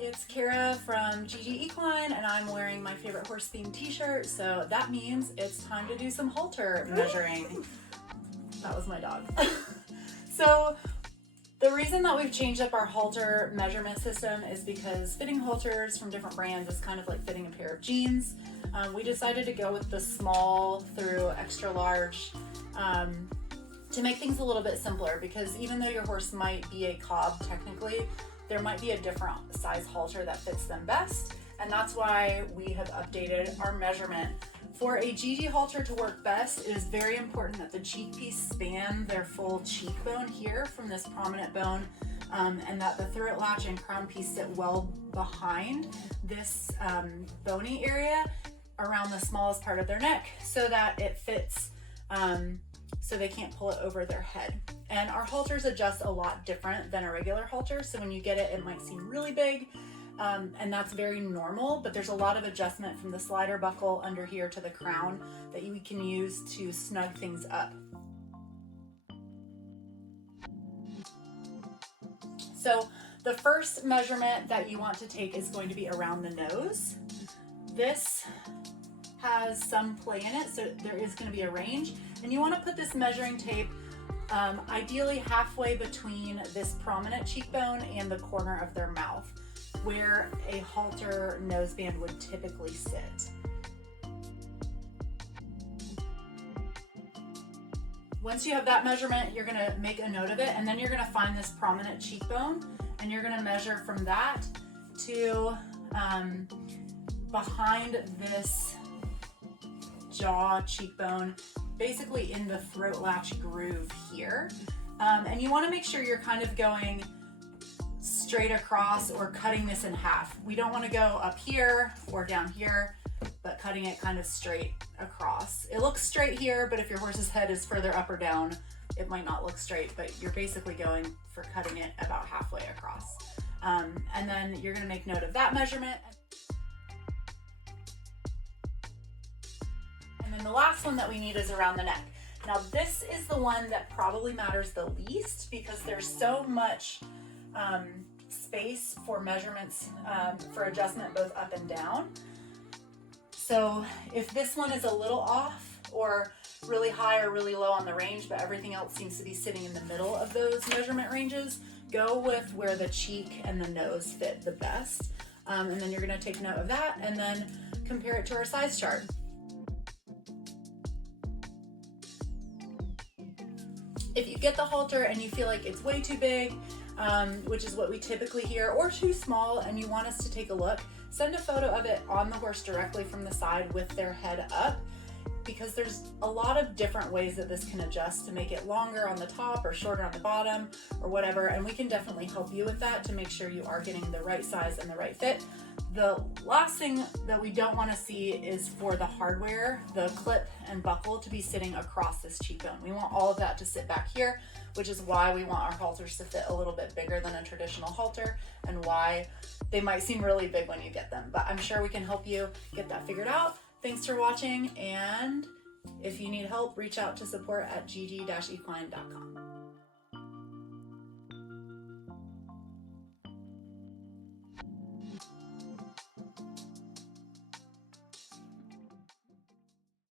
It's Kara from GG Equine, and I'm wearing my favorite horse themed t-shirt, so that means it's time to do some halter measuring. That was my dog. So the reason that we've changed up our halter measurement system is because fitting halters from different brands is kind of like fitting a pair of jeans. We decided to go with the small through extra large to make things a little bit simpler, because even though your horse might be a cob technically, there might be a different size halter that fits them best, and that's why we have updated our measurement. For a GG halter to work best, it is very important that the cheek piece span their full cheekbone here from this prominent bone, and that the throat latch and crown piece sit well behind this bony area around the smallest part of their neck, so that it fits so they can't pull it over their head. And our halters adjust a lot different than a regular halter, so when you get it, it might seem really big, and that's very normal, but there's a lot of adjustment from the slider buckle under here to the crown that you can use to snug things up. So the first measurement that you want to take is going to be around the nose. This has some play in it, so there is going to be a range, and you want to put this measuring tape ideally halfway between this prominent cheekbone and the corner of their mouth, where a halter noseband would typically sit. Once you have that measurement, you're going to make a note of it, and then you're going to find this prominent cheekbone, and you're going to measure from that to behind this jaw cheekbone, basically in the throat latch groove here. And you want to make sure you're kind of going straight across or cutting this in half. We don't want to go up here or down here, but cutting it kind of straight across. It looks straight here, but if your horse's head is further up or down, it might not look straight, but you're basically going for cutting it about halfway across. And then you're going to make note of that measurement. And then the last one that we need is around the neck. Now this is the one that probably matters the least, because there's so much space for measurements for adjustment both up and down. So if this one is a little off or really high or really low on the range, but everything else seems to be sitting in the middle of those measurement ranges, go with where the cheek and the nose fit the best. And then you're going to take note of that and then compare it to our size chart. If you get the halter and you feel like it's way too big, which is what we typically hear, or too small, and you want us to take a look, send a photo of it on the horse directly from the side with their head up, because there's a lot of different ways that this can adjust to make it longer on the top or shorter on the bottom or whatever, and we can definitely help you with that to make sure you are getting the right size and the right fit. The last thing that we don't want to see is for the hardware, the clip and buckle, to be sitting across this cheekbone. We want all of that to sit back here, which is why we want our halters to fit a little bit bigger than a traditional halter, and why they might seem really big when you get them. But I'm sure we can help you get that figured out. Thanks for watching, and if you need help, reach out to support@gg-equine.com.